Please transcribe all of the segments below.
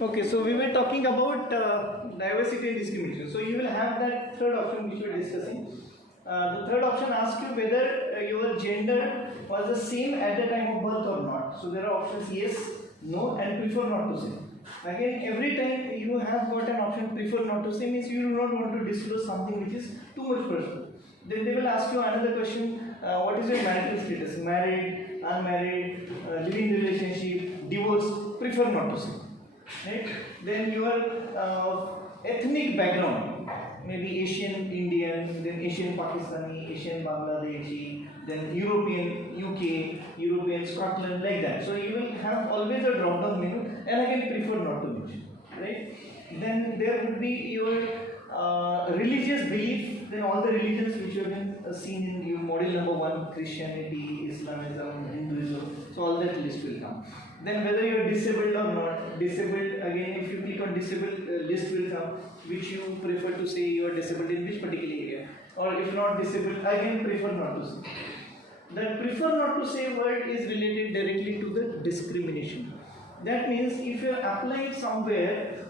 Okay, so we were talking about diversity and discrimination. So you will have that third option which we were discussing. The third option asks you whether your gender was the same at the time of birth or not. So there are options yes, no, and prefer not to say. Again, every time you have got an option prefer not to say means you do not want to disclose something which is too much personal. Then they will ask you another question, what is your marital status? Married, unmarried, living relationship, divorce, prefer not to say. Right? Then your ethnic background, maybe Asian Indian, then Asian Pakistani, Asian Bangladeshi, then European UK, European Scotland, like that. So you will have always a drop down menu, and again prefer not to mention. Right? Then there would be your religious belief, then all the religions which you have been seen in your module number 1, Christianity, Islamism, Hinduism, so all that list will come. Then whether you are disabled or not, disabled, again if you click on disabled, list will come, which you prefer to say you are disabled in which particular area, or if not disabled, again prefer not to say. That prefer not to say word is related directly to the discrimination. That means if you are applying somewhere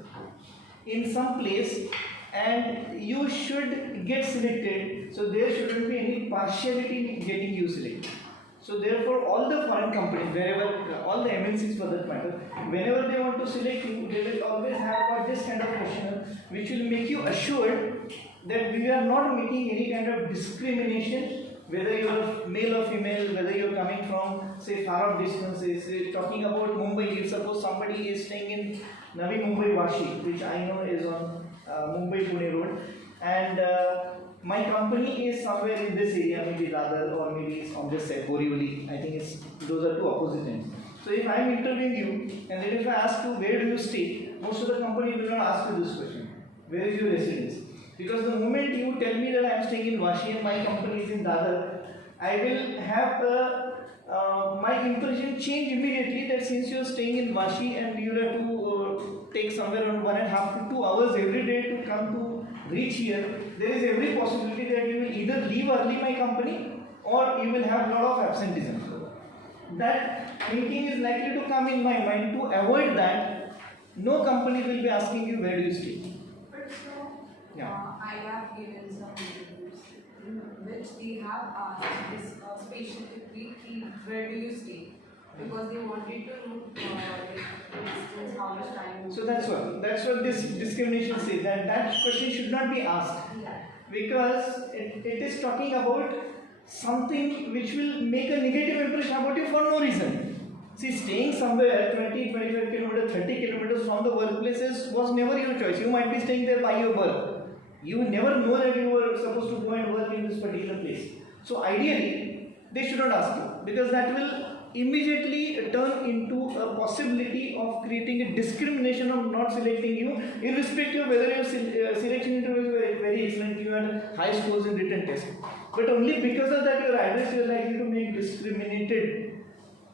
in some place and you should get selected, so there shouldn't be any partiality in getting you selected. So therefore all the foreign companies, wherever, all the MNCs for that matter, whenever they want to select you, they will always have got this kind of questionnaire which will make you assured that we are not making any kind of discrimination, whether you are male or female, whether you are coming from say far off distances. Talking about Mumbai, if suppose somebody is staying in Navi Mumbai Vashi, which I know is on Mumbai Pune road, and my company is somewhere in this area, maybe Dadar or maybe it's on this side, Borivali. I think those are two opposite ends. So if I am interviewing you and then if I ask you where do you stay, most of the company will not ask you this question. Where is your residence? Because the moment you tell me that I am staying in Vashi and my company is in Dadar, I will have my impression change immediately that since you are staying in Vashi and you have to take somewhere around 1.5 to 2 hours every day to come to reach here, there is every possibility that you will either leave early my company or you will have a lot of absenteeism. That thinking is likely to come in my mind. To avoid that, no company will be asking you where do you stay. But so, yeah. I have given some interviews in which they have asked this specifically where do you stay, because they wanted to know distance, how much time. So that's what this discrimination says, that question should not be asked. Yeah. Because it is talking about something which will make a negative impression about you for no reason. See, staying somewhere 20, 25 kilometers, 30 kilometers from the workplaces was never your choice. You might be staying there by your birth. You never know that you were supposed to go and work in this particular place. So ideally, they should not ask you, because that will immediately turn into a possibility of creating a discrimination of not selecting you, irrespective of whether your selection interview is very excellent, you had high scores in written test. But only because of that your address is likely to make discriminated.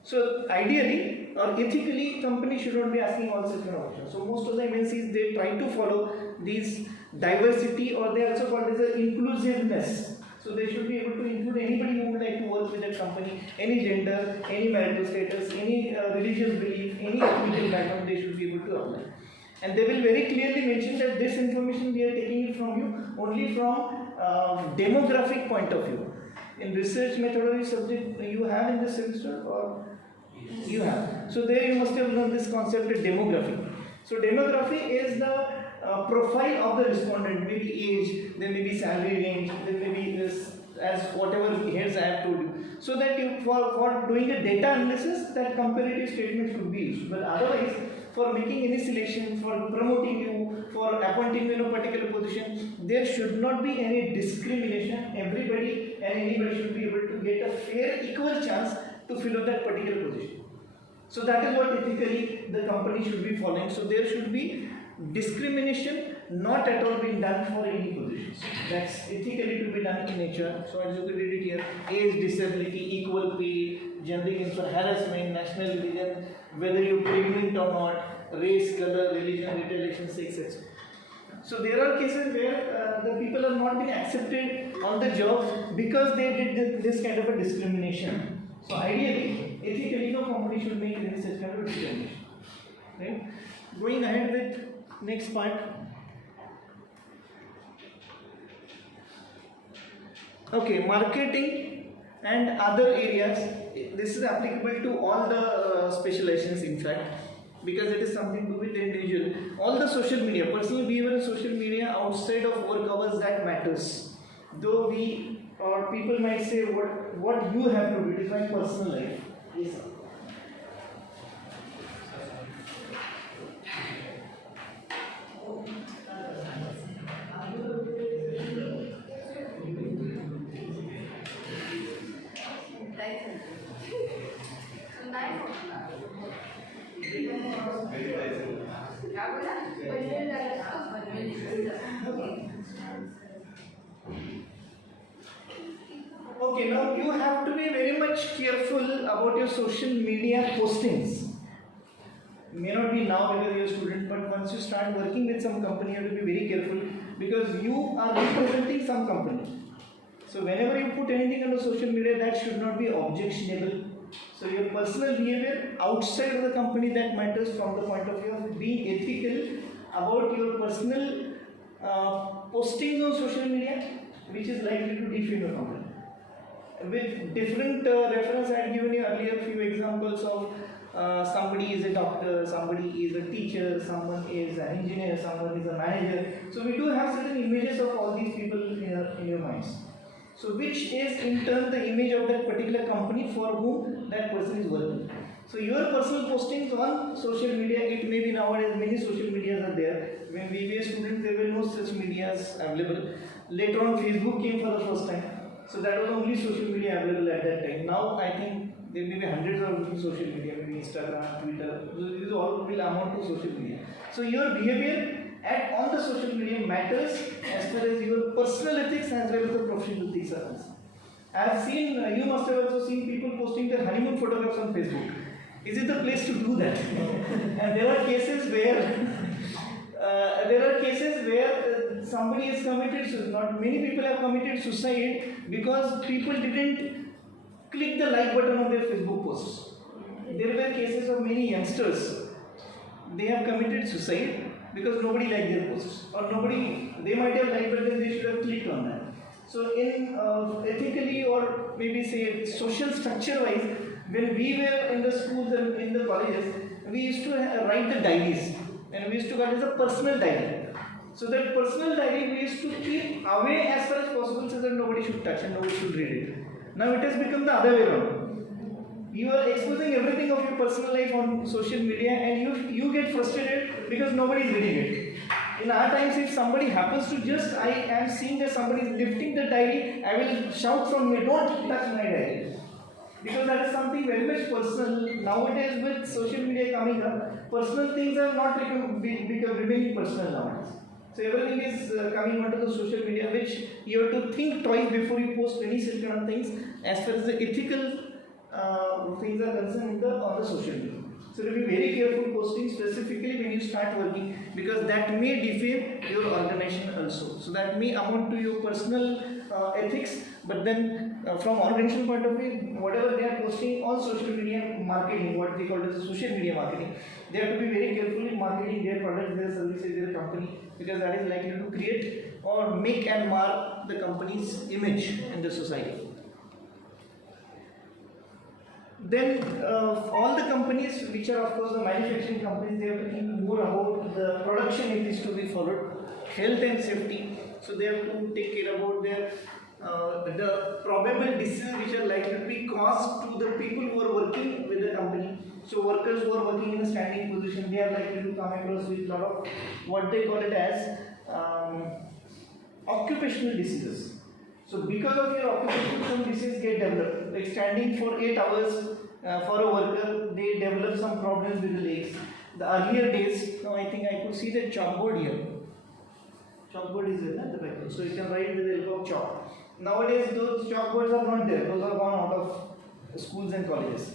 So ideally or ethically, companies should not be asking all such kind of questions. So most of the MNCs, they try to follow these diversity, or they also call it as inclusiveness. So they should be able to include anybody who would like to work with that company, any gender, any marital status, any religious belief, any ethnic background, they should be able to apply. And they will very clearly mention that this information we are taking it from you only from demographic point of view. In research methodology subject you have in this semester, or you have. So there you must have known this concept of demography. So demography is the profile of the respondent, maybe age, then maybe salary range, then maybe this, as whatever heads I have told you. So that you, for doing a data analysis, that comparative statement should be used. But otherwise, for making any selection, for promoting you, for appointing you in a particular position, there should not be any discrimination. Everybody and anybody should be able to get a fair, equal chance to fill up that particular position. So that is what ethically the company should be following. So there should be discrimination not at all being done for any positions. That's ethically to be done in HR. So as you can read it here, age, disability, equal pay, gender for harassment, national religion, whether you're pregnant or not, race, color, religion, retaliation, sex, etc. So there are cases where the people are not being accepted on the job because they did this kind of a discrimination. So ideally, ethically, no company should make any such kind of discrimination. Right? Going ahead with next part. Okay, marketing and other areas. This is applicable to all the specializations, in fact, because it is something to do with the individual. All the social media, personal behavior in social media outside of work hours, that matters. Though we or people might say what you have to do, it is my personal life. Yes, sir. Okay, now you have to be very much careful about your social media postings. May not be now because you're a student, but once you start working with some company, you have to be very careful because you are representing some company. So whenever you put anything on the social media, that should not be objectionable. So your personal behavior outside of the company, that matters from the point of view of being ethical about your personal postings on social media, which is likely to defame your company. With different reference, I had given you earlier a few examples of somebody is a doctor, somebody is a teacher, someone is an engineer, someone is a manager. So we do have certain images of all these people in your minds. So which is in turn the image of that particular company for whom that person is working. So your personal postings on social media, it may be nowadays many social medias are there. When we were students, there were no such medias available. Later on, Facebook came for the first time. So that was the only social media available at that time. Now I think there may be hundreds of different social media, maybe Instagram, Twitter. These all will amount to social media. So your behavior on the social media matters as far as your personal ethics as well as the professional ethics are concerned. I have seen, you must have also seen people posting their honeymoon photographs on Facebook. Is it the place to do that? And there are cases where somebody has committed suicide. Not many people have committed suicide because people didn't click the like button on their Facebook posts. There were cases of many youngsters. They have committed suicide because nobody liked their posts, or they might have liked, but then they should have clicked on that. So in ethically or maybe say social structure wise, when we were in the schools and in the colleges, we used to write the diaries, and we used to call it as a personal diary. So that personal diary we used to keep away as far as possible so that nobody should touch and nobody should read it. Now it has become the other way around. You are exposing everything of your personal life on social media, and you get frustrated because nobody is reading it. In our times, if somebody happens to I am seeing that somebody is lifting the diary, I will shout from here, don't touch my diary. Because that is something very much personal. Nowadays with social media coming up, personal things are not remaining personal nowadays. So everything is coming onto the social media, which you have to think twice before you post any such kind of things as far as the ethical things are concerned on the social media. So to be very careful posting specifically when you start working, because that may defame your organization also. So that may amount to your personal ethics, but then from organizational point of view, whatever they are posting on social media marketing, what they call as social media marketing, they have to be very careful in marketing their products, their services, their company, because that is likely to create or make and mar the company's image in the society. Then all the companies which are of course the manufacturing companies, they have to think more about the production ethics to be followed, health and safety. So they have to take care about their the probable diseases which are likely to be caused to the people who are working with the company. So workers who are working in a standing position, they are likely to come across with a lot of what they call it as occupational diseases. So because of your occupation, some diseases get developed. Like standing for 8 hours for a worker, they develop some problems with the legs. The earlier days, now I think I could see the chalkboard here. Chalkboard is there, the background. So you can write with the help of chalk. Nowadays, those chalkboards are not there. Those are gone out of schools and colleges.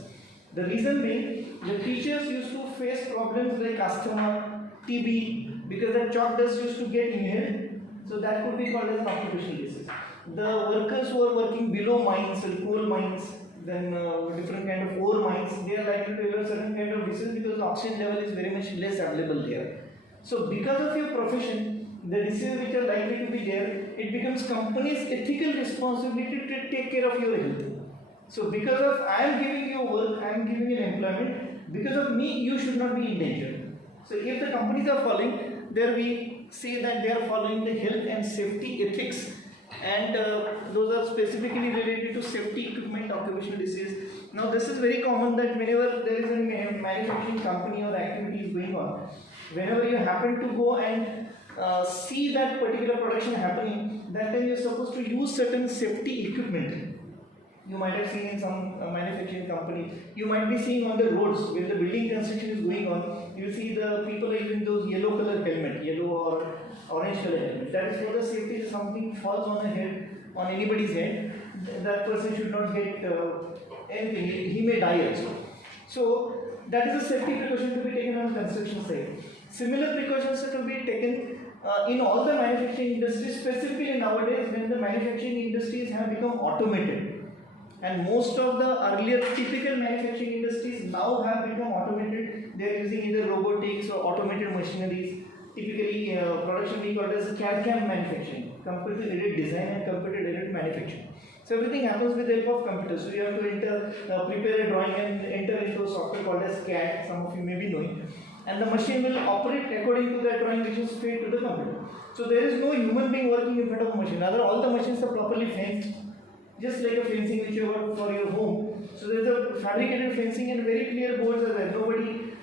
The reason being, the teachers used to face problems like asthma, TB, because that chalk dust used to get inhaled. So that could be called as an occupational disease. The workers who are working below mines and coal mines, then different kind of ore mines, they are likely to develop certain kind of disease because oxygen level is very much less available there. So because of your profession, the diseases which are likely to be there, it becomes company's ethical responsibility to take care of your health. So because of I am giving you work, I am giving you employment, because of me you should not be in danger. So if the companies are following, there we say that they are following the health and safety ethics, and those are specifically related to safety equipment, occupational disease. Now this is very common that whenever there is a manufacturing company or activity is going on, whenever you happen to go and see that particular production happening, that time you are supposed to use certain safety equipment. You might have seen in some manufacturing company, you might be seeing on the roads when the building construction is going on, you see the people are using those yellow color helmet, yellow or orange color helmet. That is for the safety. If something falls on a head, on anybody's head, that person should not get anything, he may die also. So that is a safety precaution to be taken on construction site. Similar precautions are to be taken in all the manufacturing industries, specifically nowadays when the manufacturing industries have become automated. And most of the earlier typical manufacturing industries now have become automated. They are using either robotics or automated machineries. Typically, production we call as CAD/CAM manufacturing, computer-aided design and computer-aided manufacturing. So everything happens with the help of computers. So you have to prepare a drawing and enter into a software called as CAD. Some of you may be knowing. And the machine will operate according to that drawing which is fed to the computer. So there is no human being working in front of a machine. Rather, all the machines are properly fenced, just like a fencing which you have for your home. So there is a fabricated fencing and very clear boards are there.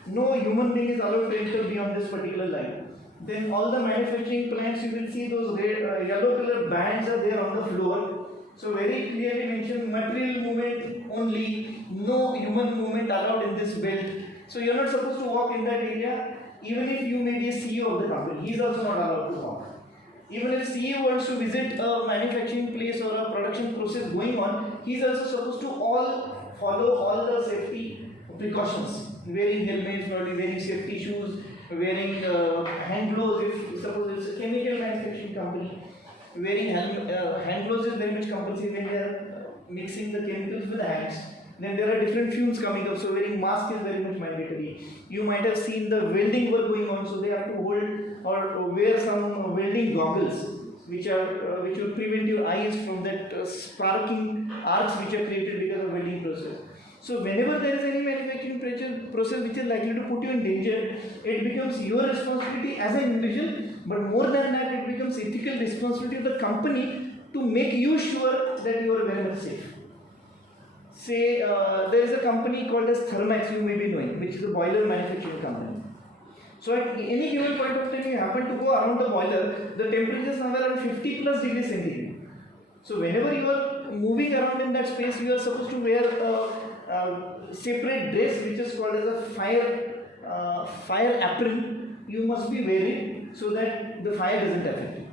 No human being is allowed to enter beyond this particular line. Then all the manufacturing plants, you will see those red, yellow color bands are there on the floor. So very clearly mentioned, material movement only, no human movement allowed in this belt. So you are not supposed to walk in that area, even if you may be a CEO of the company. He is also not allowed to walk. Even if CEO wants to visit a manufacturing place or a production process going on, he is also supposed to follow all the safety precautions. Wearing helmets, wearing safety shoes, wearing hand gloves if suppose it's a chemical manufacturing company. Wearing hand gloves is very much compulsory when they are mixing the chemicals with the hands. Then there are different fumes coming up, so wearing mask is very much mandatory. You might have seen the welding work going on, so they have to hold or wear some welding goggles which will prevent your eyes from that sparking arcs which are created because of welding process. So whenever there is any manufacturing process which is likely to put you in danger, it becomes your responsibility as an individual, but more than that, it becomes ethical responsibility of the company to make you sure that you are very much safe. Say there is a company called as Thermax, you may be knowing, which is a boiler manufacturing company. So at any given point of time, you happen to go around the boiler, the temperature is somewhere around 50 plus degrees centigrade. So whenever you are moving around in that space, you are supposed to wear a separate dress which is called as a fire apron. You must be wearing so that the fire doesn't affect you.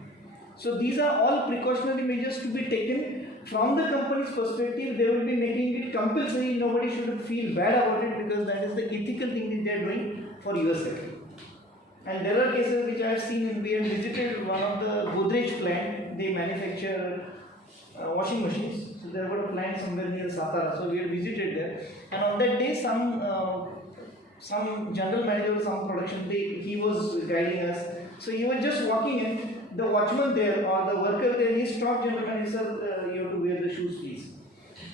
So these are all precautionary measures to be taken. From the company's perspective, they will be making it compulsory. Nobody should feel bad about it because that is the ethical thing that they are doing for your safety. And there are cases which I have seen, and we have visited one of the Godrej plant. They manufacture washing machines. So there were a plant somewhere near Satara. So we had visited there. And on that day, some general manager of some production, he was guiding us. So he was just walking in. The watchman there or the worker there, he stopped general manager, you have to wear the shoes please.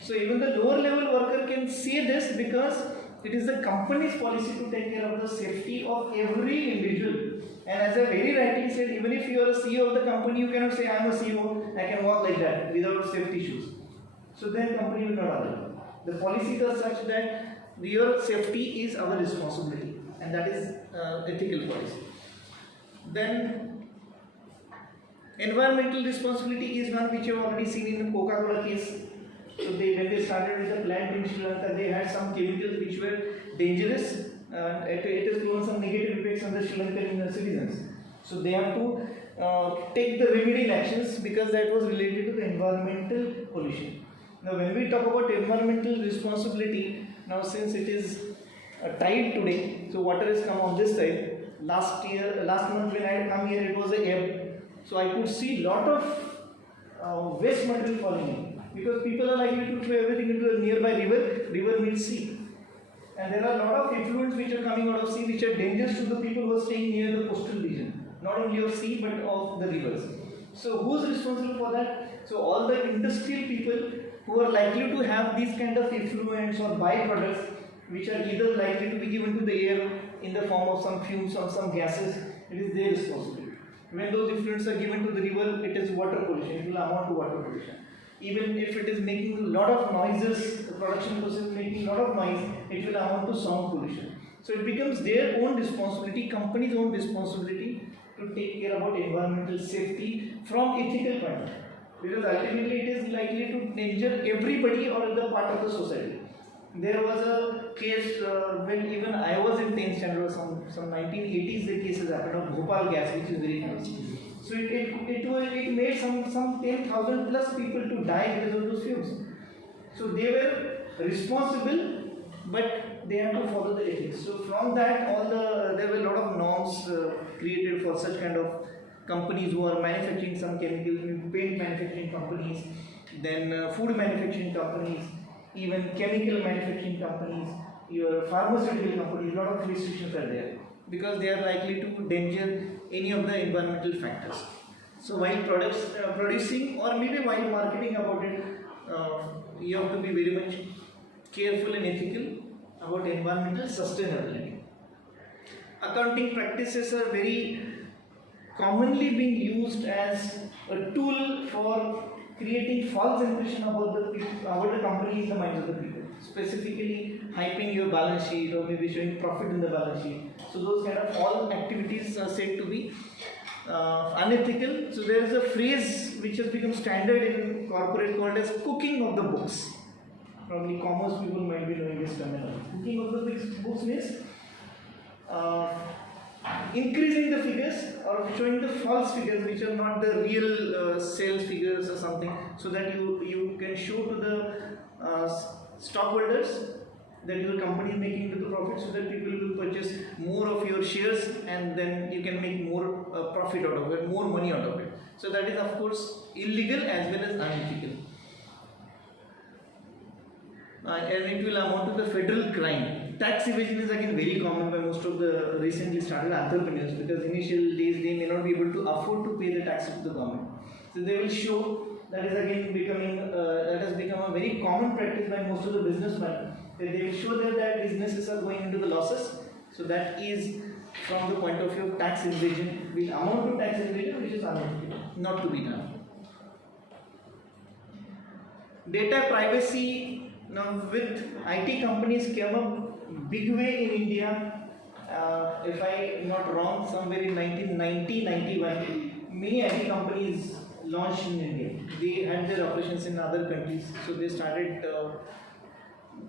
So even the lower level worker can say this because it is the company's policy to take care of the safety of every individual. And as I very rightly said, even if you are a CEO of the company, you cannot say I am a CEO, I can walk like that without safety shoes. So then company will not allow. The policies are such that your safety is our responsibility, and that is ethical policy. Then environmental responsibility is one which you have already seen in the Coca-Cola case. So when they started with the plant in Sri Lanka, they had some chemicals which were dangerous. It has thrown some negative effects on the Sri Lankan citizens. So they have to take the remedial actions because that was related to the environmental pollution. Now when we talk about environmental responsibility, now since it is tide today, so water has come on this side. Last month when I had come here, it was a ebb. So I could see lot of waste material falling in. because people are likely to throw everything into a nearby river. River means sea. And there are a lot of effluents which are coming out of sea which are dangerous to the people who are staying near the coastal region. Not only of sea but of the rivers. So who is responsible for that? So all the industrial people who are likely to have these kind of effluents or byproducts which are either likely to be given to the air in the form of some fumes or some gases, it is their responsibility. When those effluents are given to the river, it is water pollution, it will amount to water pollution. Even if it is making a lot of noises, the production process is making a lot of noise, it will amount to sound pollution. So it becomes their own responsibility, company's own responsibility to take care about environmental safety from ethical point of view. Because ultimately it is likely to endanger everybody or the part of the society. There was a case when even I was in 10th standard or some 1980s, the cases happened of Bhopal gas, which is very famous. So it made some 10,000 plus people to die because of those fumes. So they were responsible, but they have to follow the ethics. So from that, there were a lot of norms created for such kind of companies who are manufacturing some chemicals, paint manufacturing companies, then food manufacturing companies, even chemical manufacturing companies, your pharmaceutical companies. A lot of restrictions are there because they are likely to endanger any of the environmental factors. So while producing or maybe while marketing about it, you have to be very much careful and ethical about environmental sustainability. Accounting practices are very commonly being used as a tool for creating false impression about the company in the minds of the people. Specifically, hyping your balance sheet or maybe showing profit in the balance sheet. So those kind of all activities are said to be unethical. So there is a phrase which has become standard in corporate called as cooking of the books. Probably commerce people might be knowing this terminology. Cooking of the books means increasing the figures or showing the false figures which are not the real sales figures or something, so that you can show to the stockholders that your company is making into the profit, so that people will purchase more of your shares and then you can make more profit out of it, more money out of it. So that is of course illegal as well as unethical. And it will amount to the federal crime. Tax evasion is again very common by most of the recently started entrepreneurs, because initial days they may not be able to afford to pay the taxes to the government. So they will show, that is again that has become a very common practice by most of the businessmen, that they will show that their businesses are going into the losses. So that is from the point of view of tax evasion, will amount to tax evasion, which is unethical, not to be done. Data privacy. Now with IT companies came up big way in India. If I am not wrong, somewhere in 1990-91, many IT companies launched in India. They had their operations in other countries, so they started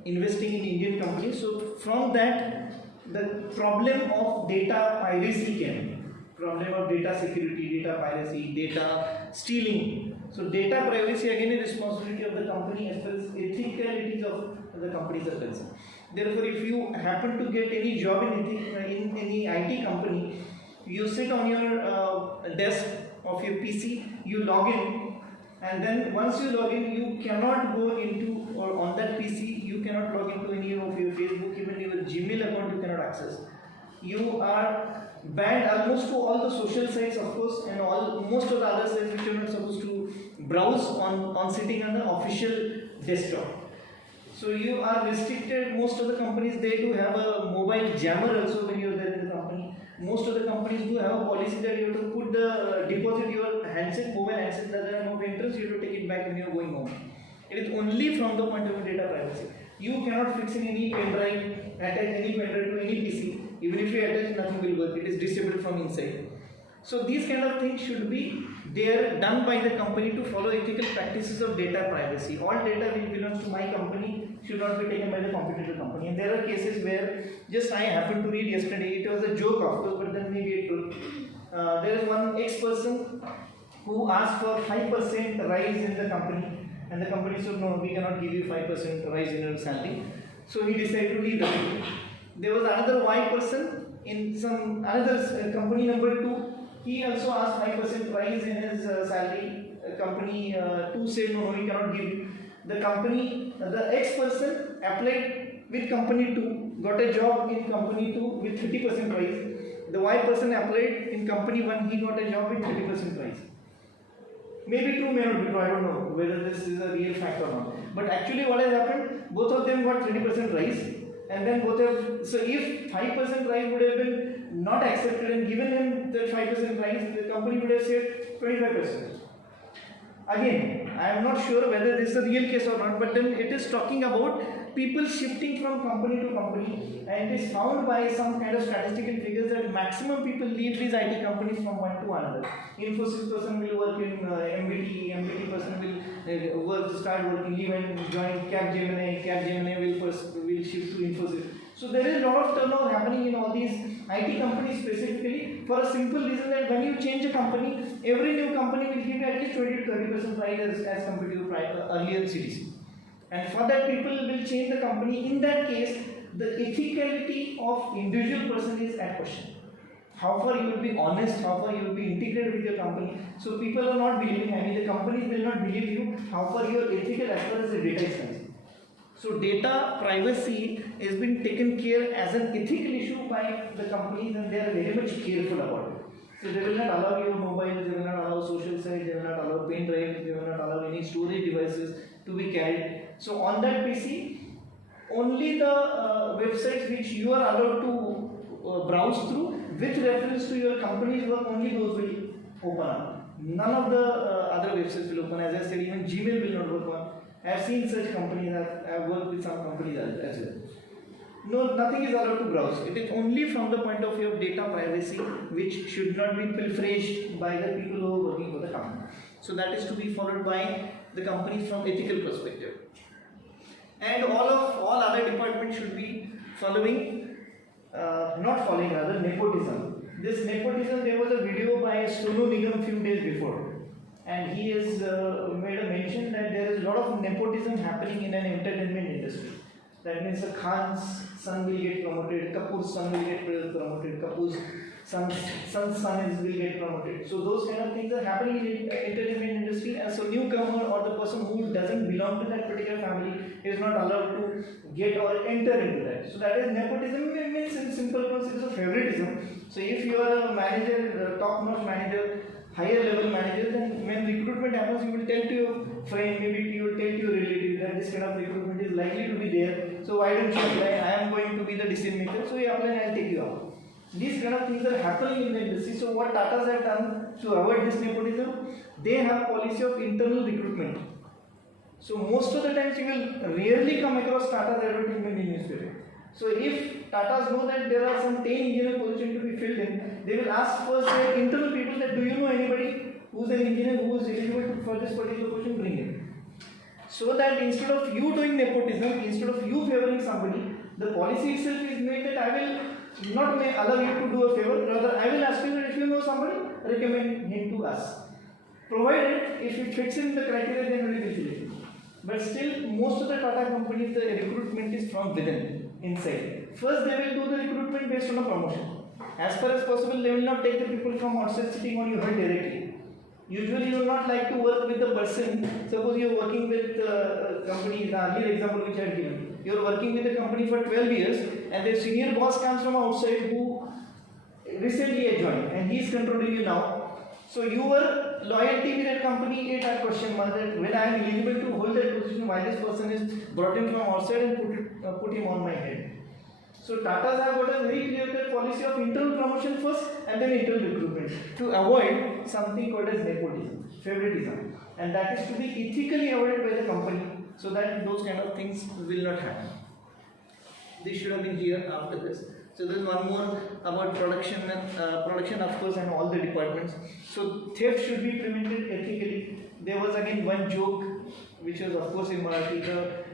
investing in Indian companies. So from that, the problem of data piracy came. Problem of data security, data piracy, data stealing. So data privacy again is responsibility of the company as far as ethicalities of the companies are concerned. Therefore, if you happen to get any job in any IT company, you sit on your desk of your PC, you log in, and then once you log in, you cannot go into, or on that PC, you cannot log into any of your Facebook, even your Gmail account you cannot access. You are banned almost to all the social sites, of course, and most of the other sites which you are not supposed to browse on sitting on the official desktop. So you are restricted. Most of the companies, they do have a mobile jammer also when you are there in the company. Most of the companies do have a policy that you have to put deposit your handset, mobile handset, that there are no entrance, you have to take it back when you are going home. It is only from the point of view data privacy. You cannot fix in any pen drive, attach any pen drive to any PC. Even if you attach, nothing will work. It is disabled from inside. So these kind of things should be there done by the company to follow ethical practices of data privacy. All data which belongs to my company should not be taken by the competitor company. And there are cases where just I happened to read yesterday. It was a joke, of course, but then maybe it truth. There is one ex-person who asked for 5% rise in the company, and the company said, no, we cannot give you 5% rise in your salary. So he decided to leave the company. There was another Y person in some another company number 2. He also asked 5% rise in his salary company 2 said no, we cannot give you. The company, the X person applied with company 2, got a job in company 2 with 30% price. The Y person applied in company 1, he got a job with 30% price. Maybe true, may not be true, I don't know whether this is a real fact or not. But actually what has happened, both of them got 30% rise, and then both have, so if 5% rise would have been not accepted and given him that 5% rise, the company would have said 25%. Again, I am not sure whether this is a real case or not, but then it is talking about people shifting from company to company, and it is found by some kind of statistical figures that maximum people leave these IT companies from one to another. Infosys person will work in MBT person will start working, leave and join Capgemini will shift to Infosys. So there is a lot of turnover happening in all these IT companies specifically for a simple reason that when you change a company, every new company will give you at least 20 to 30% price as compared to earlier CTC. And for that people will change the company. In that case, the ethicality of individual person is at question. How far you will be honest, how far you will be integrated with your company. So people are not believing, the companies will not believe you, how far you are ethical as far as the data is concerned. So data privacy has been taken care as an ethical issue by the companies, and they are very much careful about it. So they will not allow your mobiles, they will not allow social sites, they will not allow pen drives, they will not allow any storage devices to be carried. So on that PC, only the websites which you are allowed to browse through with reference to your company's work, only those will open up. None of the other websites will open. As I said, even Gmail will not work on. I have seen such companies, I have worked with some companies as well. No, nothing is allowed to browse. It is only from the point of view of data privacy, which should not be pilfered by the people who are working for the company. So that is to be followed by the companies from ethical perspective. And all other departments should be following, nepotism. This nepotism, there was a video by Sonu Nigam few days before, and he has made a mention that there is a lot of nepotism happening in an entertainment industry. That means the Khan's son will get promoted, Kapoor's son will get promoted, Kapoor's son's son will get promoted. So those kind of things are happening in the entertainment industry, and so newcomer or the person who doesn't belong to that particular family is not allowed to get or enter into that. So that is nepotism. It means in simple terms it is a favoritism. So if you are a manager, top-notch manager, higher level manager, then when recruitment happens, you will tell to your friend, maybe you will tell to your relative that this kind of recruitment is likely to be there. So why don't you apply? I am going to be the decision maker, so you apply and I will take you out. These kind of things are happening in the industry. So what Tatas have done to avoid this nepotism, they have policy of internal recruitment. So most of the times you will rarely come across Tata's advertisement in newspaper. So if Tatas know that there are some 10 engineer positions to be filled in, they will ask first their internal people that do you know anybody who is an engineer who is eligible for this particular position, bring him. So that instead of you doing nepotism, instead of you favoring somebody, the policy itself is made that I will not allow you to do a favor, rather I will ask you that if you know somebody, recommend him to us. Provided if it fits in the criteria, then we will select him. But still, most of the Tata companies, the recruitment is from within, inside. First, they will do the recruitment based on a promotion. As far as possible, they will not take the people from outside sitting on your head directly. Usually, you will not like to work with the person. Suppose you are working with a company, the earlier example which I had given. You are working with a company for 12 years, and their senior boss comes from outside who recently had joined, and he is controlling you now. So your loyalty with that company is a question mark, that when I am eligible to hold that position, why this person is brought in from outside and put him on my head. So Tatas have got a very clear-cut policy of internal promotion first and then internal recruitment to avoid something called as nepotism, favoritism, and that is to be ethically avoided by the company so that those kind of things will not happen. This should have been here after this. So there is one more about production of course, and all the departments. So theft should be prevented ethically. There was again one joke which was of course in Marathi. The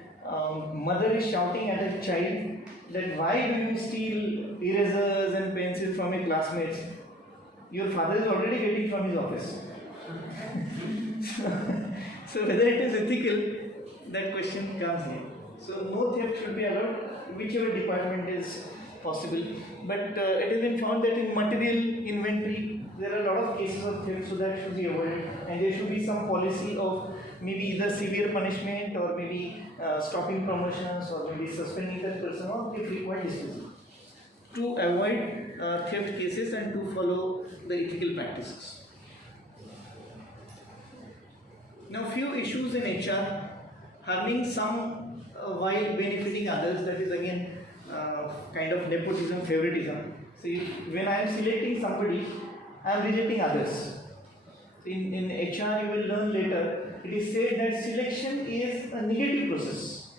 mother is shouting at a child that why do you steal erasers and pencils from your classmates? Your father is already getting from his office. So whether it is ethical, that question comes here. So no theft should be allowed, whichever department is possible. But it has been found that in material inventory, there are a lot of cases of theft, so that should be avoided, and there should be some policy of maybe either severe punishment or maybe stopping promotions or maybe suspending that person or if required dismissal to avoid theft cases and to follow the ethical practices. Now, few issues in HR: harming some while benefiting others. That is again kind of nepotism, favoritism. See, when I am selecting somebody, I am rejecting others. In HR, you will learn later, it is said that selection is a negative process.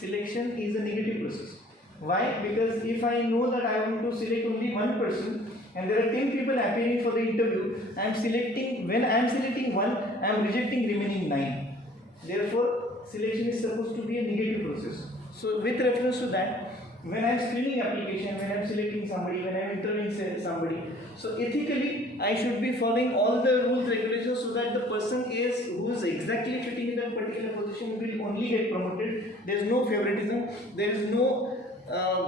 Selection is a negative process. Why? Because if I know that I want to select only one person and there are 10 people appearing for the interview, when I am selecting one, I am rejecting remaining 9. Therefore, selection is supposed to be a negative process. So, with reference to that, when I am screening application, when I am selecting somebody, when I am interviewing somebody, so ethically I should be following all the rules, regulations, so that the person who is exactly fitting in that particular position will only get promoted. There is no favoritism, there is no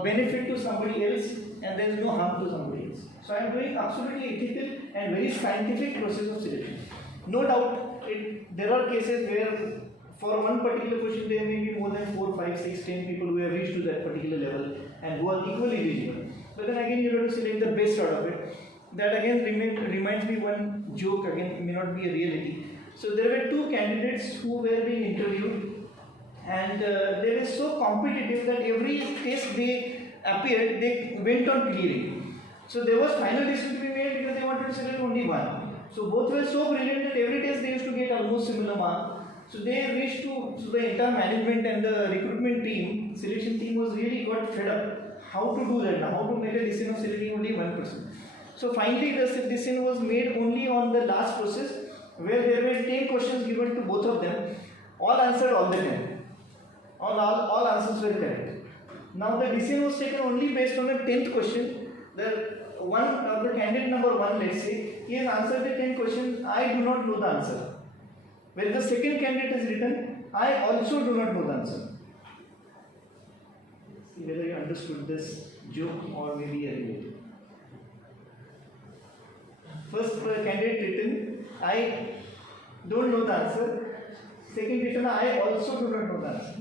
benefit to somebody else, and there is no harm to somebody else. So I am doing absolutely ethical and very scientific process of selection. No doubt, there are cases where for one particular position there may be more than 4, 5, 6, 10 people who have reached to that particular level and who are equally eligible. But then again you have to select the best out of it. That again reminds me one joke, again it may not be a reality. So there were 2 candidates who were being interviewed, and they were so competitive that every test they appeared, they went on clearing. So there was final decision to be made because they wanted to select only one. So both were so brilliant that every test they used to get almost similar marks. So they reached to the entire management and the recruitment team, selection team was really got fed up. How to do that now? How to make a decision of selecting only one person? So finally the decision was made only on the last process, where there were 10 questions given to both of them. All answered all the 10. All answers were correct. Now the decision was taken only based on the 10th question. The candidate number 1, let's say, he has answered the 10 questions, I do not know the answer. When the second candidate is written, I also do not know the answer. See whether you understood this joke or maybe a relate. First candidate written, I don't know the answer. Second written, I also do not know the answer.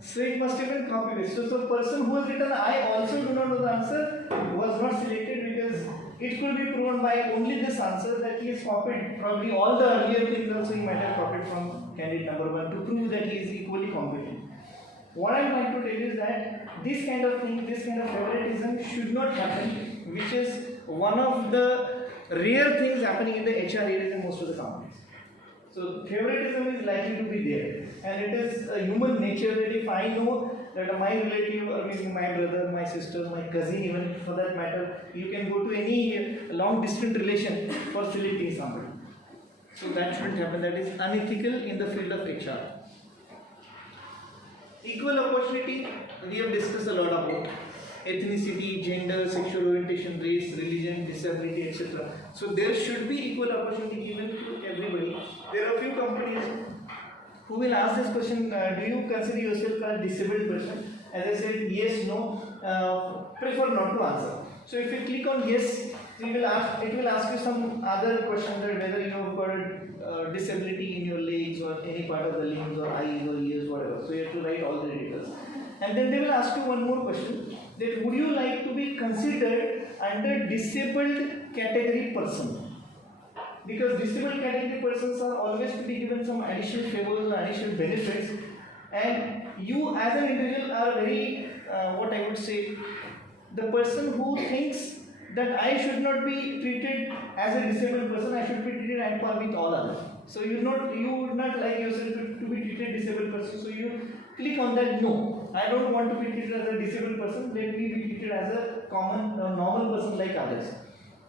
So it must have been copy paste. So the person who has written, I also do not know the answer, was not selected because it could be proven by only this answer that he has copied probably all the earlier things also he might have copied from candidate number 1 to prove that he is equally competent. What I am trying to tell you is that this kind of thing, this kind of favoritism should not happen, which is one of the rare things happening in the HR areas in most of the companies. So favoritism is likely to be there, and it is a human nature that if I know that my relative or maybe my brother, my sister, my cousin, even for that matter, you can go to any long distant relation for selecting somebody. So that shouldn't happen. That is unethical in the field of HR. Equal opportunity, we have discussed a lot about ethnicity, gender, sexual orientation, race, religion, disability, etc. So there should be equal opportunity given to everybody. There are a few companies who will ask this question, do you consider yourself a disabled person? As I said, yes, no, prefer not to answer. So if you click on yes, it will ask you some other question, that whether you have got a disability in your legs or any part of the limbs or eyes or ears, whatever. So you have to write all the details. And then they will ask you one more question, that would you like to be considered under disabled category person? Because disabled category persons are always to be given some additional favors or additional benefits, and you as an individual are very, what I would say, the person who thinks that I should not be treated as a disabled person, I should be treated at par with all others. So you would not like yourself to be treated disabled person, so you click on that no. I don't want to be treated as a disabled person, let me be treated as a common or normal person like others.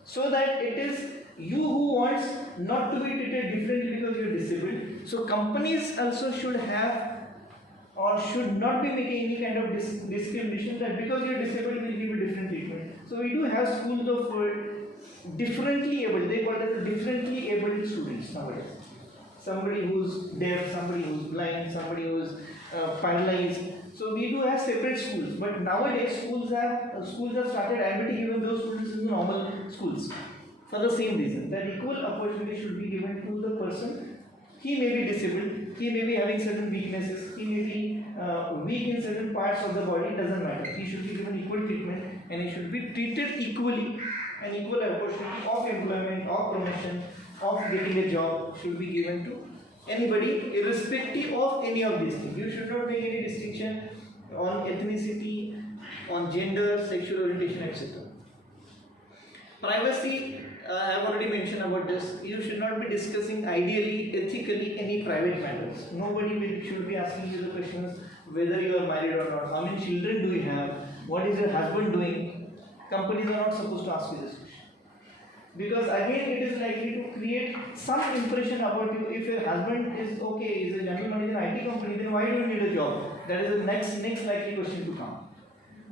So that it is you who wants not to be treated differently because you are disabled. So companies also should have or should not be making any kind of discrimination that because you are disabled we will give you different treatment. So we do have schools of differently able, they call it differently able students nowadays. Somebody who's deaf, somebody who's blind, somebody who's paralyzed. So we do have separate schools, but nowadays schools have started admitting even those students in the normal schools for the same reason, that equal opportunity should be given to the person. He may be disabled, he may be having certain weaknesses, he may be weak in certain parts of the body, doesn't matter. He should be given equal treatment and he should be treated equally. An equal opportunity of employment, of promotion, of getting a job should be given to anybody, irrespective of any of these things. You should not make any distinction on ethnicity, on gender, sexual orientation, etc. Privacy, I have already mentioned about this. You should not be discussing ideally, ethically, any private matters. Nobody should be asking you the questions whether you are married or not, how many children do you have, what is your husband doing. Companies are not supposed to ask you this question. Because again, it is likely to create some impression about you. If your husband is okay, is a general manager in an IT company, then why do you need a job? That is the next likely question to come.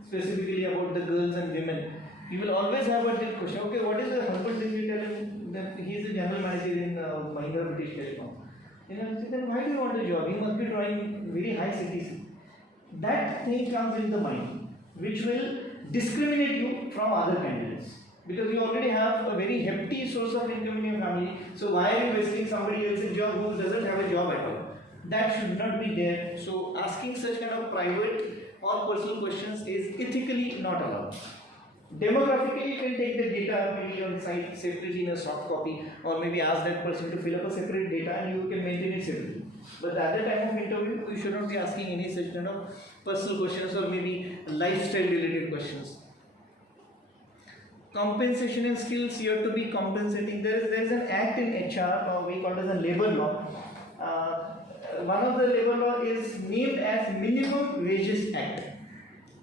Specifically about the girls and women. You will always have a question, okay, what is your husband doing? You tell him that he is a general manager in Mahindra British Telecom. Then why do you want a job? You must be drawing very high CTC. That thing comes in the mind, which will discriminate you from other candidates. Because you already have a very hefty source of income in your family. So why are you wasting somebody else's job who doesn't have a job at all? That should not be there. So asking such kind of private or personal questions is ethically not allowed. Demographically, you can take the data maybe on site separately in a soft copy, or maybe ask that person to fill up a separate data and you can maintain it separately. But at the time of interview, you should not be asking any such kind of personal questions or maybe lifestyle related questions. Compensation and skills, you have to be compensating. There is an act in HR, or we call it as a labor law. One of the labor law is named as Minimum Wages Act.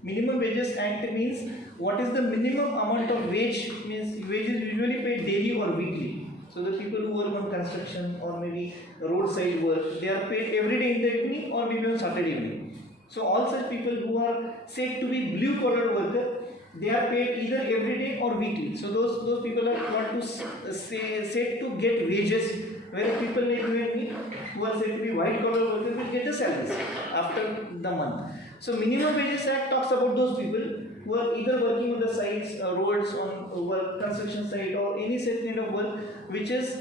Minimum Wages Act means what is the minimum amount of wage, means wages usually paid daily or weekly. So the people who work on construction or maybe roadside work, they are paid every day in the evening or maybe on Saturday evening. So all such people who are said to be blue collar worker, they are paid either every day or weekly. So those people are what to said to get wages, whereas people like you and me who are said to be white collar workers will get the salaries after the month. So Minimum Wages Act talks about those people who are either working on the sites, roads, on work, construction site, or any such kind of work which is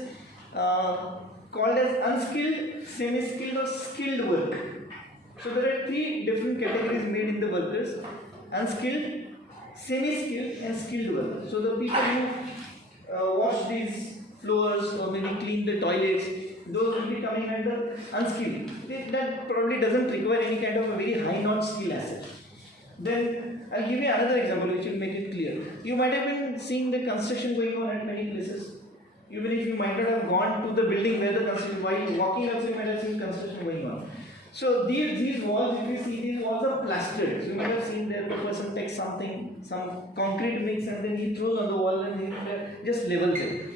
called as unskilled, semi-skilled, or skilled work. So there are three different categories made in the workers: unskilled, semi-skilled, and skilled workers. So the people who wash these floors or maybe clean the toilets, those will be coming under unskilled. That probably doesn't require any kind of a very high-notch skill asset. Then I'll give you another example which will make it clear. You might have been seeing the construction going on at many places. Even if you might not have gone to the building where the construction, while walking outside, you might have seen construction going on. So these walls, if you see, these walls are plastered. So you might have seen that the person takes something, some concrete mix, and then he throws on the wall and he just levels it.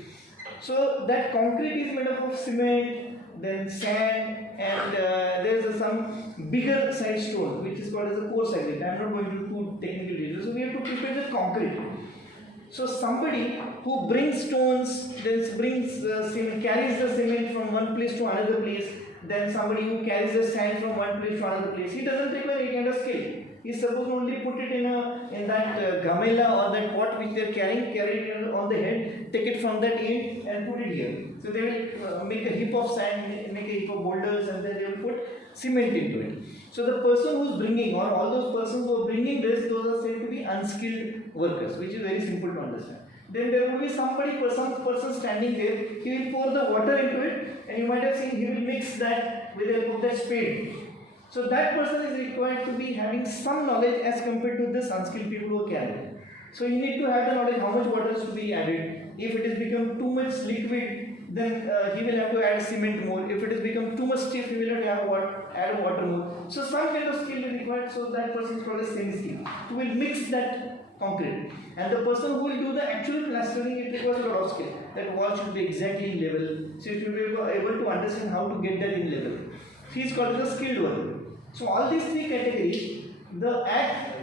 So that concrete is made up of cement, then sand, and there is some bigger size stone which is called as a coarse aggregate. I am not going into technical details. So we have to prepare the concrete. So somebody who brings stones, then brings cement, carries the cement from one place to another place, then somebody who carries the sand from one place to another place, he doesn't require any kind of skill. He is supposed to only put it in that gamela or that pot which they are carrying, carry it on the head, take it from that end and put it here. So they will make a heap of sand, make a heap of boulders, and then they will put cement into it. So the person who is bringing, or all those persons who are bringing this, those are said to be unskilled workers, which is very simple to understand. Then there will be some person standing there, he will pour the water into it, and you might have seen he will mix that with the help of that spade. So that person is required to be having some knowledge as compared to this unskilled people who are carrying. So you need to have the knowledge how much water is to be added. If it has become too much liquid, then he will have to add cement more. If it has become too much stiff, he will have to add water more. So some kind of skill is required, so that person is called as semi-skilled, who will mix that concrete. And the person who will do the actual plastering, it requires a lot of skill. That wall should be exactly in level, so you should be able to understand how to get that in level. He is called as a skilled worker. So all these three categories, the Act,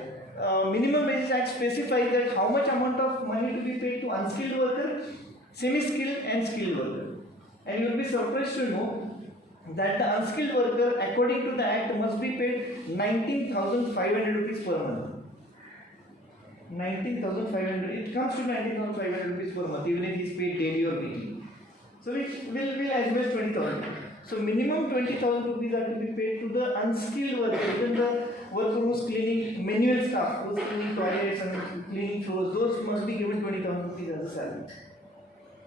Minimum Wages Act specifies that how much amount of money to be paid to unskilled worker, semi-skilled and skilled worker. And you will be surprised to know that the unskilled worker, according to the Act, must be paid 19,500 rupees per month. 19,500, it comes to 19,500 rupees per month, even if he is paid daily or weekly. So which will as well as 20,000. So minimum 20,000 rupees are to be paid to the unskilled worker, even the worker who is cleaning, manual staff, who is cleaning toilets and cleaning floors, those must be given 20,000 rupees as a salary.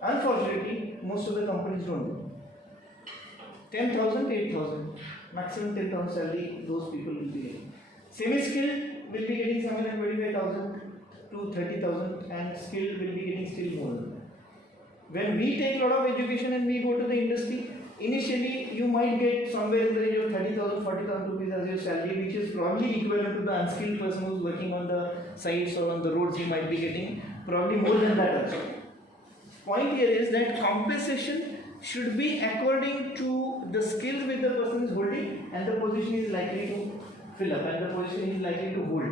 Unfortunately, most of the companies don't do. 10,000, 8,000, maximum 10,000 salary, those people will be getting. Semi-skilled will be getting somewhere around 25,000 to 30,000, and skilled will be getting still more. When we take a lot of education and we go to the industry, initially you might get somewhere in the range of 30,000, 40,000 rupees as your salary, which is probably equivalent to the unskilled person who is working on the sites or on the roads. He might be getting probably more than that also. Point here is that compensation should be according to the skills which the person is holding and the position is likely to fill up and the position is likely to hold.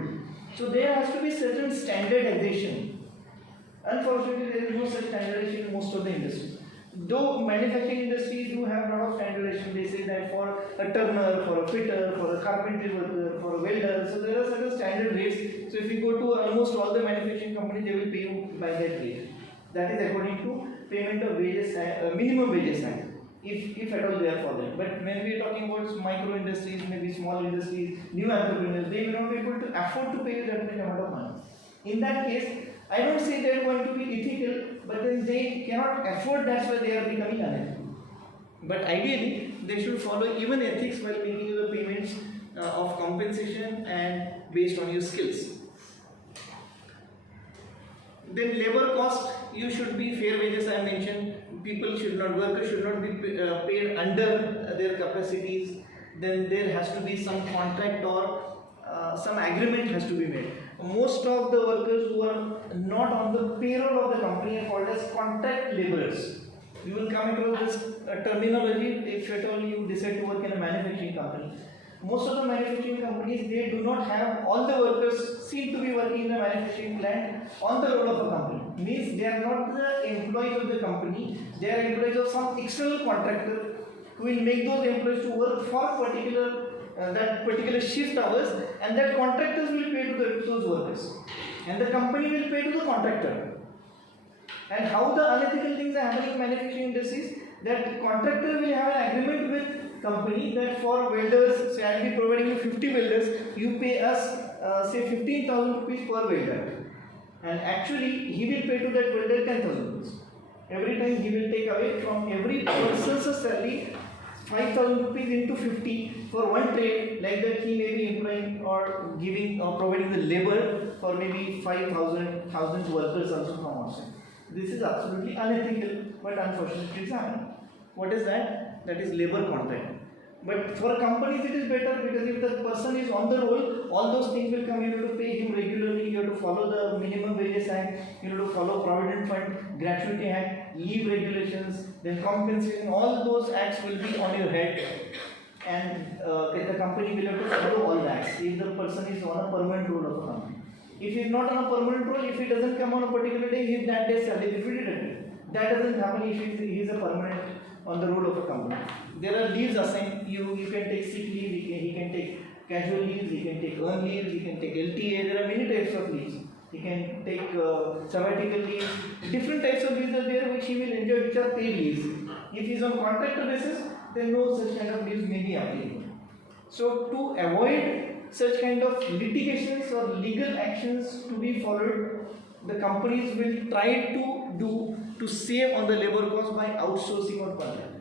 So there has to be certain standardization. Unfortunately, there is no such standardization in most of the industries. Though manufacturing industries do have a lot of standardization, they say that for a turner, for a fitter, for a carpentry worker, for a welder, so there are certain standard rates. So if you go to almost all the manufacturing companies, they will pay you by that rate. That is according to payment of wages, minimum wages act, if at all they are followed. But when we are talking about micro industries, maybe small industries, new entrepreneurs, they will not be able to afford to pay you that much amount of money. In that case, I don't say they are going to be ethical, but then they cannot afford, that's why they are becoming unethical. But ideally, they should follow even ethics while making you the payments of compensation and based on your skills. Then labor cost, you should be fair wages. I mentioned people should not, workers should not be paid under their capacities. Then there has to be some contract or some agreement has to be made. Most of the workers who are not on the payroll of the company are called as contract laborers. You will come across this terminology if at all you decide to work in a manufacturing company. Most of the manufacturing companies, they do not have all the workers seem to be working in the manufacturing plant on the roll of a company. Means they are not the employees of the company, they are employees of some external contractor who will make those employees to work for that particular shift hours, and that contractors will pay to those workers. And the company will pay to the contractor. And how the unethical things are happening in manufacturing industries, that contractor will have an agreement with company that for welders, say I will be providing you 50 welders, you pay us say 15,000 rupees per welder. And actually he will pay to that welder 10,000 rupees. Every time he will take away from every person's salary 5,000 rupees into 50 for one trade, like that he may be employing or giving or providing the labor for maybe 5,000 workers also from outside. This is absolutely unethical, but unfortunately it's happening. What is that? That is labor contract. But for companies it is better, because if the person is on the roll, all those things will come. You have to pay him regularly, you have to follow the minimum wages act, you have to follow provident fund, gratuity act, leave regulations, then compensation, all those acts will be on your head, and the company will have to follow all the acts if the person is on a permanent role of a company. If he is not on a permanent role, if he doesn't come on a particular day, his that day's salary will be deducted. That doesn't happen if he is a permanent on the role of a company. There are leaves assigned. You can take sick leave, he can take casual leaves, he can take earned leaves, he can take LTA. There are many types of leaves. He can take sabbatical leaves. Different types of leaves are there which he will enjoy, which are paid leaves. If he is on contractor basis, then no such kind of leaves may be applicable. So to avoid such kind of litigations or legal actions to be followed, the companies will try to save on the labor cost by outsourcing or contract,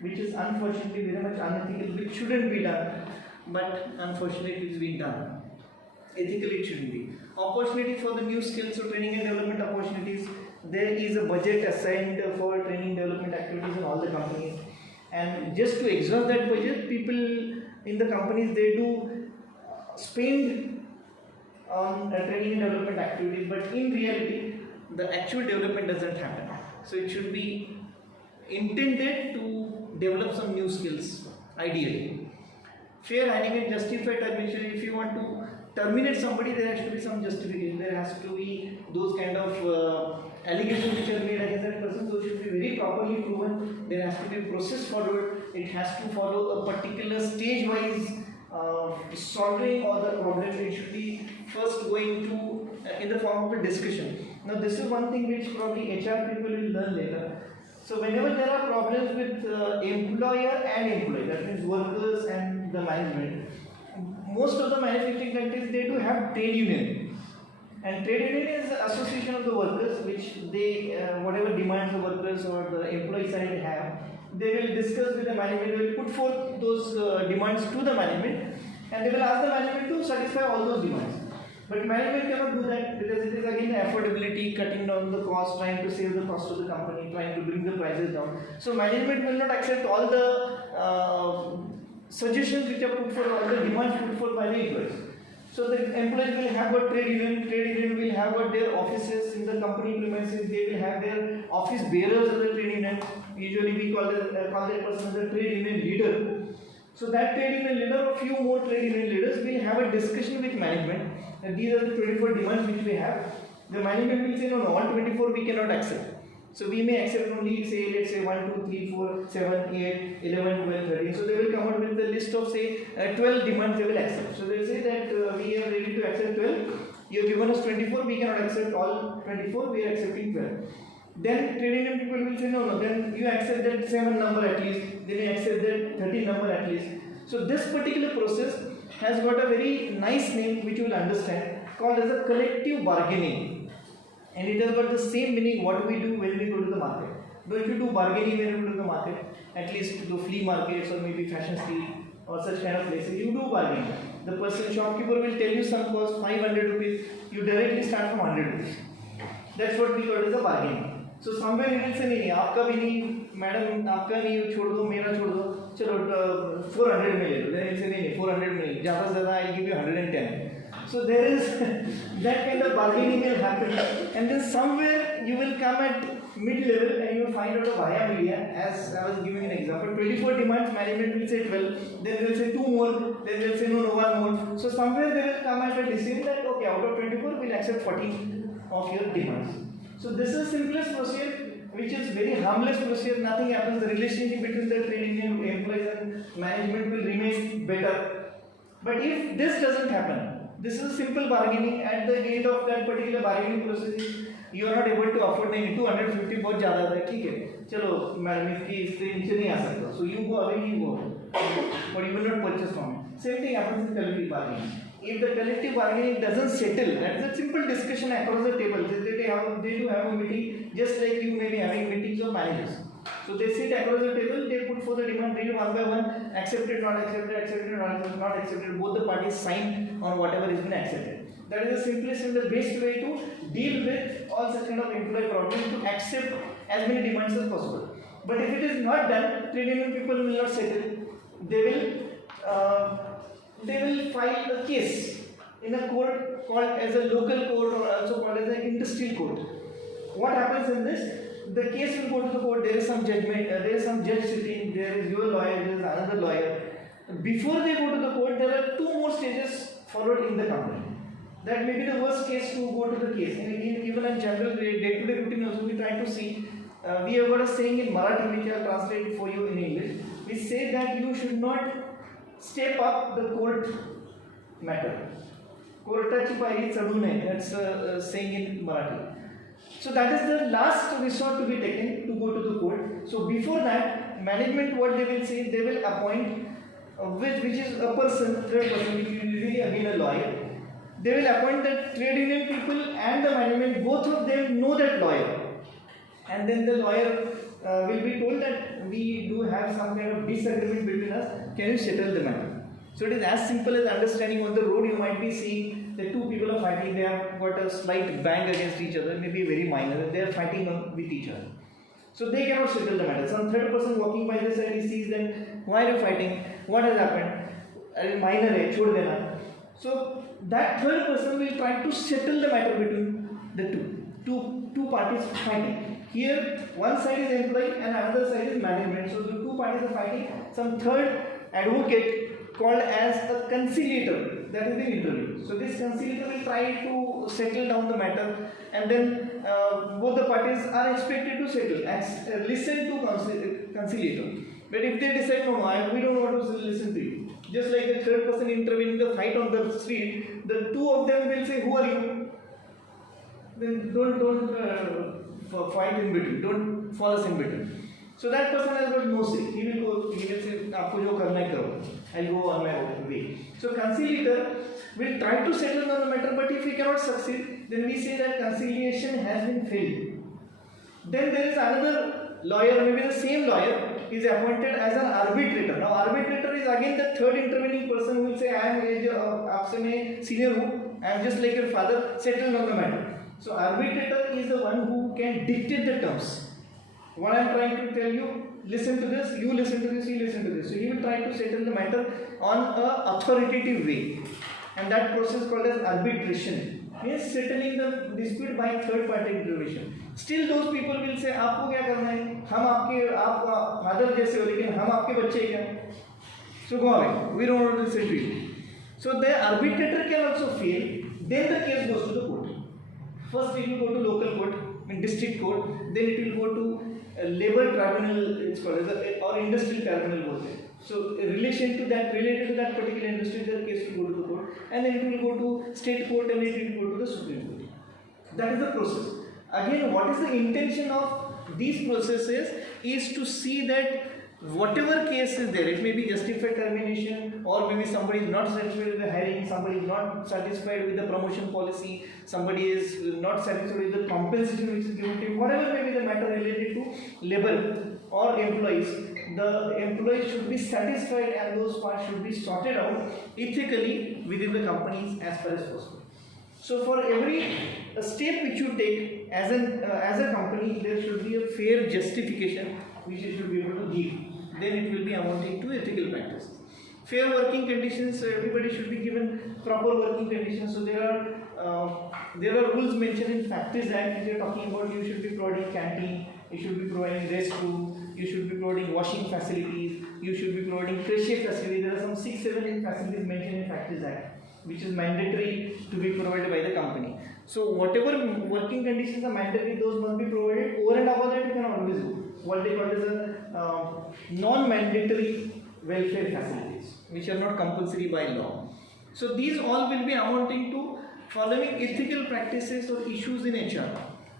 which is unfortunately very much unethical, which shouldn't be done, but unfortunately it is being done. Ethically it shouldn't be. Opportunities for the new skills or training and development opportunities, there is a budget assigned for training development activities in all the companies, and just to exhaust that budget, people in the companies, they do spend on training and development activities, but in reality the actual development doesn't happen. So it should be intended to develop some new skills, ideally. Fair handling and justified termination. If you want to terminate somebody, there has to be some justification. There has to be those kind of allegations which are made against that person. Those should be very properly proven. There has to be a process followed. it has to follow a particular stage-wise solving of the problem. It should be first going to in the form of a discussion. Now this is one thing which probably HR people will learn later. So whenever there are problems with employer and employee, that means workers and the management, most of the manufacturing countries, they do have trade union. And trade union is the association of the workers, which they, whatever demands the workers or the employee side have, they will discuss with the management, they will put forth those demands to the management, and they will ask the management to satisfy all those demands. But management cannot do that because it is again affordability, cutting down the cost, trying to save the cost of the company, trying to bring the prices down. So management will not accept all the suggestions which are put forth, all the demands put forth by the employees. So the employees will have a trade union will have their offices in the company premises, they will have their office bearers of the trade union. Usually we call that person as a trade union leader. So that trade union leader or few more trade union leaders will have a discussion with management. And these are the 24 demands which we have. The management will say, no, all 24 we cannot accept. So we may accept only, say, let's say 1, 2, 3, 4, 7, 8, 11, 12, 13. So they will come out with a list of, say, 12 demands they will accept. So they will say that we are ready to accept 12. You have given us 24, we cannot accept all 24, we are accepting 12. Then trade union people will say, no, then you accept that 7 number at least, then you accept that 13 number at least. So this particular process has got a very nice name which you will understand, called as a collective bargaining. And it has got the same meaning what we do when we go to the market. Don't you do bargaining when you go to the market? At least to the flea markets or maybe fashion street or such kind of places, you do bargaining. The person, shopkeeper will tell you some cost 500 rupees, you directly start from 100 rupees. That's what we call as a bargaining. So somewhere he will say, नहीं आपका भी नहीं, madam आपका नहीं छोड़ दो, मेरा छोड़ दो, चलो 400 में ले लो. Then he will say नहीं 400 में नहीं, ज़्यादा से ज़्यादा I'll give you 110. So there is that kind of bargaining will happen, and then somewhere you will come at mid-level and you will find out a via media. As I was giving an example, 24 demands, management will say 12, then they will say 2 more, then they will say no, 1 more. So somewhere they will come at a decision that okay, out of 24 we'll accept 14 of your demands. So this is simplest procedure, which is very harmless procedure. Nothing happens. The relationship between the trade union employees and management will remain better. But if this doesn't happen, this is a simple bargaining. At the end of that particular bargaining process, you are not able to afford नहीं 250 बहुत ज़्यादा है, ठीक है, चलो madam इसके नीचे नहीं आ सकता. So you go away, you go, but you will not purchase from it. Same thing happens in collective bargaining. If the collective bargaining doesn't settle, that's a simple discussion across the table. They do have a meeting, just like you may be having meetings of managers. So they sit across the table, they put forth the demand, read one by one, accepted, not accepted, accepted, not accepted. Both the parties sign on whatever has been accepted. That is the simplest and the best way to deal with all such kind of employee problems, to accept as many demands as possible. But if it is not done, trade union people will not settle. They will file a case in a court called as a local court, or also called as an industrial court. What happens in this? The case will go to the court, there is some judgment, there is some judge sitting, there is your lawyer, there is another lawyer. Before they go to the court, there are 2 more stages followed in the company. That may be the worst case to go to the case. And even in general day-to-day routine also we try to see, we have got a saying in Marathi which I will translate for you in English. We say that you should not step up the court matter. Courtachi pairi chadu nahi. That's a saying in Marathi. So that is the last resort to be taken to go to the court. So before that, management, what they will say, they will appoint which is a person, third person, which is usually again a lawyer. They will appoint the trade union people and the management, both of them know that lawyer. And then the lawyer will be told that we do have some kind of disagreement between us, can you settle the matter? So it is as simple as understanding. On the road you might be seeing the 2 people are fighting, they have got a slight bang against each other, maybe very minor, and they are fighting with each other. So they cannot settle the matter. Some third person walking by the side, he sees them, why are you fighting? What has happened? Minor hai, chhod dena. So that third person will try to settle the matter between the two parties fighting. Here one side is employee and another side is management. So the 2 parties are fighting. Some third advocate called as a conciliator, that is the interview. So this conciliator will try to settle down the matter, and then both the parties are expected to settle, listen to conciliator. But if they decide, no, we don't want to listen to you, just like the third person intervening in the fight on the street, the two of them will say, who are you? Then don't fight in between, don't fall us in between. So that person has got no say. He will say, "Aapko jo karna hai karo. I'll go on my own way." So conciliator will try to settle on the matter, but if he cannot succeed, then we say that conciliation has been failed. Then there is another lawyer, maybe the same lawyer, is appointed as an arbitrator. Now arbitrator is again the third intervening person who will say, I am aapse mein senior hu, I am just like your father, settle on the matter. So arbitrator is the one who can dictate the terms. What I am trying to tell you, listen to this, you listen to this, you listen to this. So he will try to settle the matter on a authoritative way, and that process called as arbitration. Means settling the dispute by third party intervention. Still those people will say, आपको क्या करना है? आप father जैसे हो, लेकिन हम आपके बच्चे क्या? So go away. We don't want to listen to you. So the arbitrator can also fail. Then the case goes to the court. First it will go to local court, district court. Then it will go to labor tribunal. It's called as or industrial tribunal. So related to that particular industry, the case will go to the court, and then it will go to state court, and then it will go to the Supreme Court. That is the process. Again, what is the intention of these processes is to see that whatever case is there, it may be justified termination, or maybe somebody is not satisfied with the hiring, somebody is not satisfied with the promotion policy, somebody is not satisfied with the compensation which is given to him, whatever may be the matter related to labor or employees, the employees should be satisfied and those parts should be sorted out ethically within the companies as far as possible. So for every step which you take as a company, there should be a fair justification which you should be able to give. Then it will be amounting to ethical practice. Fair working conditions, everybody should be given proper working conditions. So there are rules mentioned in Factories Act which are talking about you should be providing canteen, you should be providing restroom, you should be providing washing facilities, you should be providing crochet facilities. There are some 6-7 facilities mentioned in Factories Act which is mandatory to be provided by the company. So whatever working conditions are mandatory, those must be provided. Over and above that, you can always do what they call as non-mandatory welfare facilities, which are not compulsory by law. So these all will be amounting to following ethical practices or issues in HR.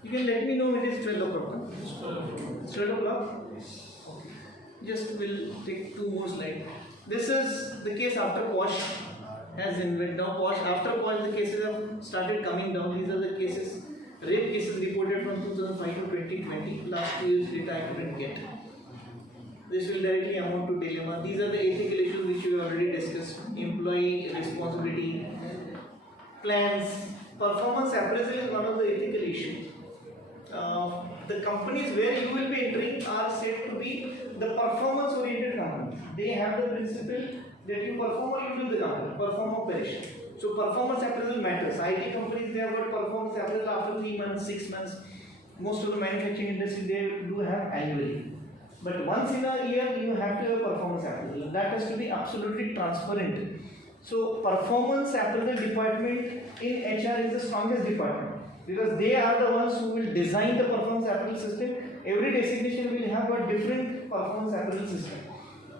You can let me know when it is 12 o'clock. It's 12 o'clock? Just will take 2 more slides. This is the case after POSH has invented. Now POSH, after POSH the cases have started coming down. These are the cases, rape cases reported from 2005 to 2020. Last 2 years data I couldn't get. This will directly amount to dilemma. These are the ethical issues which we already discussed. Employee responsibility, plans, performance appraisal is one of the ethical issues. The companies where you will be entering are said to be the performance oriented companies. They have the principle that you perform or you do the company, perform operation. So performance appraisal matters. IT companies, they have got performance appraisal after 3 months, 6 months. Most of the manufacturing industry, they do have annually. But once in a year, you have to have performance appraisal. That has to be absolutely transparent. So performance appraisal department in HR is the strongest department, because they are the ones who will design the performance appraisal system. Every designation will have a different performance appraisal system.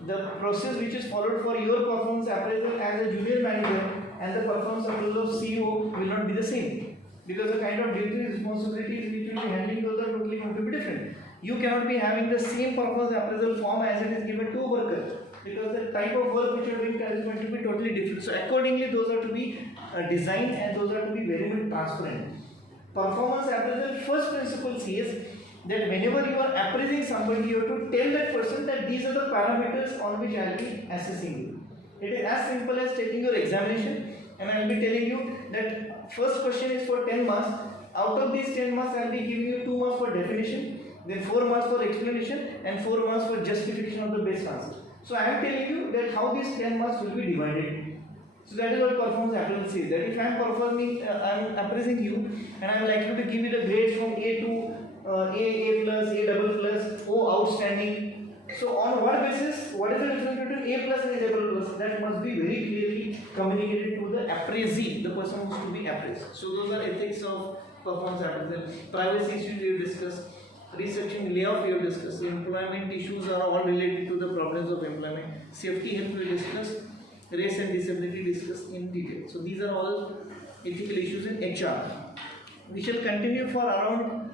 The process which is followed for your performance appraisal as a junior manager and the performance appraisal of CEO will not be the same, because the kind of duties, responsibilities which you will be handling, those are totally going to be different. You cannot be having the same performance appraisal form as it is given to a worker, because the type of work which you are doing is going to be totally different. So accordingly, those are to be designed and those are to be very much transparent. Performance appraisal first principle says that whenever you are appraising somebody, you have to tell that person that these are the parameters on which I will be assessing you. It is as simple as taking your examination and I will be telling you that first question is for 10 marks. Out of these 10 marks, I will be giving you 2 marks for definition, then 4 marks for explanation and 4 marks for justification of the best answer. So I am telling you that how these 10 marks will be divided. So that is what performance appraisal says, that if I am appraising you and I am likely to give you the grades from A to A plus, A double plus, O outstanding. So on what basis, what is the difference between A plus and A double plus? That must be very clearly communicated to the appraisee, the person who is to be appraised. So those are ethics of performance appraisal. Privacy issues we discussed. Restructuring layoff we have discussed. Employment issues are all related to the problems of employment. Safety health we discussed. Race and disability discussed in detail. So these are all ethical issues in HR. We shall continue for around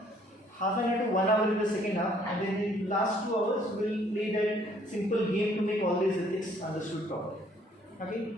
half an hour to 1 hour in the second half, and then in the last 2 hours we will play that simple game to make all these ethics understood properly. Okay.